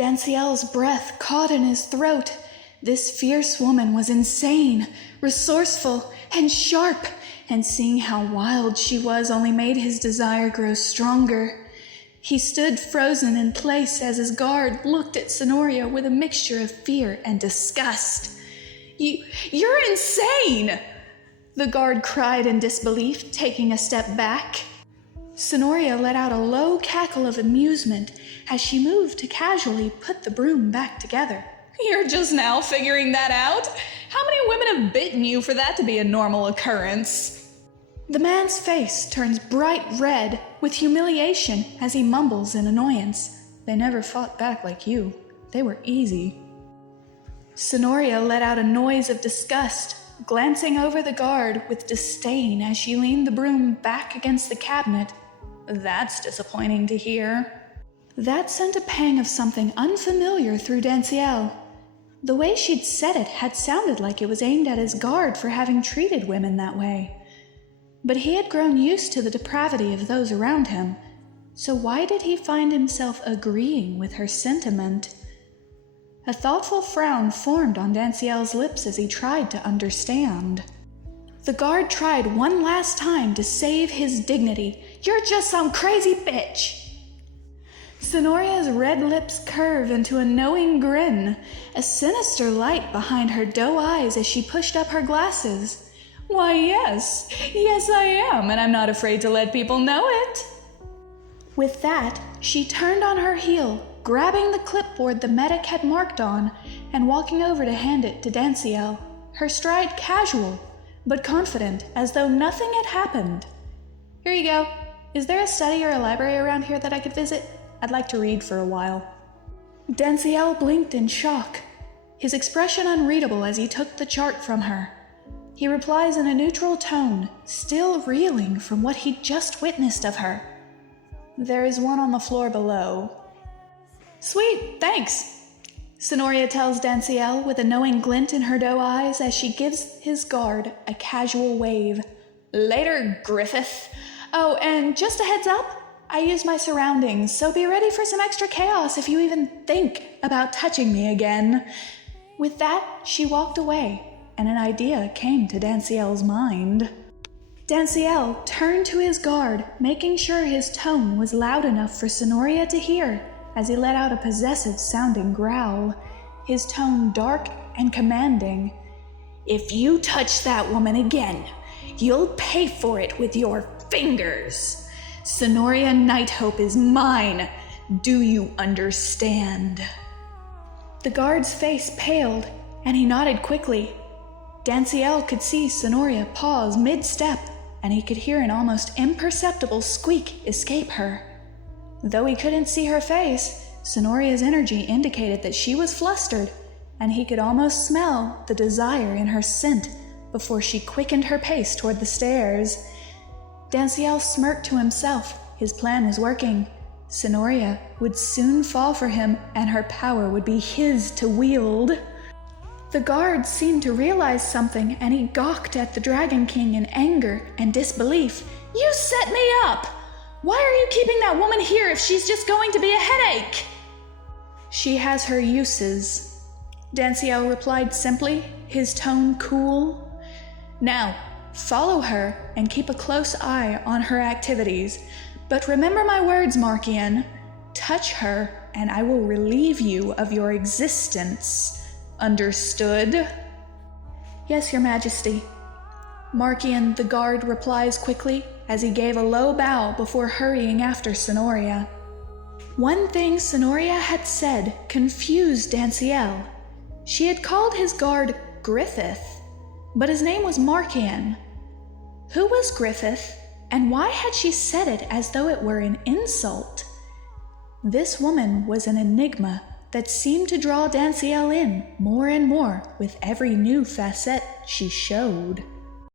Danciel's breath caught in his throat. This fierce woman was insane, resourceful, and sharp, and seeing how wild she was only made his desire grow stronger. He stood frozen in place as his guard looked at Sonoria with a mixture of fear and disgust. You're insane! The guard cried in disbelief, taking a step back. Sonoria let out a low cackle of amusement as she moved to casually put the broom back together. You're just now figuring that out? How many women have bitten you for that to be a normal occurrence? The man's face turns bright red with humiliation as he mumbles in annoyance. They never fought back like you. They were easy. Sonoria let out a noise of disgust, glancing over the guard with disdain as she leaned the broom back against the cabinet. That's disappointing to hear. That sent a pang of something unfamiliar through Danciel. The way she'd said it had sounded like it was aimed at his guard for having treated women that way. But he had grown used to the depravity of those around him, so why did he find himself agreeing with her sentiment? A thoughtful frown formed on Danciel's lips as he tried to understand. The guard tried one last time to save his dignity. You're just some crazy bitch! Sonoria's red lips curve into a knowing grin, a sinister light behind her doe eyes as she pushed up her glasses. Why, yes I am, and I'm not afraid to let people know it. With that, she turned on her heel, grabbing the clipboard the medic had marked on, and walking over to hand it to Danciel, her stride casual, but confident, as though nothing had happened. Here you go. Is there a study or a library around here that I could visit? I'd like to read for a while. Danciel blinked in shock, his expression unreadable as he took the chart from her. He replies in a neutral tone, still reeling from what he'd just witnessed of her. There is one on the floor below. Sweet, thanks, Sonoria tells Danciel with a knowing glint in her doe eyes as she gives his guard a casual wave. Later, Griffith. Oh, and just a heads up, I use my surroundings, so be ready for some extra chaos if you even think about touching me again. With that, she walked away, and an idea came to Danciel's mind. Danciel turned to his guard, making sure his tone was loud enough for Sonoria to hear, as he let out a possessive-sounding growl, his tone dark and commanding. If you touch that woman again, you'll pay for it with your fingers. Sonoria Nighthope is mine. Do you understand? The guard's face paled, and he nodded quickly. Danciel could see Sonoria pause mid-step, and he could hear an almost imperceptible squeak escape her. Though he couldn't see her face, Sonoria's energy indicated that she was flustered, and he could almost smell the desire in her scent before she quickened her pace toward the stairs. Danciel smirked to himself. His plan was working. Sonoria would soon fall for him, and her power would be his to wield. The guard seemed to realize something, and he gawked at the Dragon King in anger and disbelief. You set me up! Why are you keeping that woman here if she's just going to be a headache? She has her uses, Danciel replied simply, his tone cool. Now, follow her and keep a close eye on her activities. But remember my words, Markian. Touch her, and I will relieve you of your existence. Understood? Yes, Your Majesty. Markian, the guard, replies quickly as he gave a low bow before hurrying after Sonoria. One thing Sonoria had said confused Danciel. She had called his guard Griffith, but his name was Markian. Who was Griffith, and why had she said it as though it were an insult? This woman was an enigma that seemed to draw Danciel in more and more with every new facet she showed.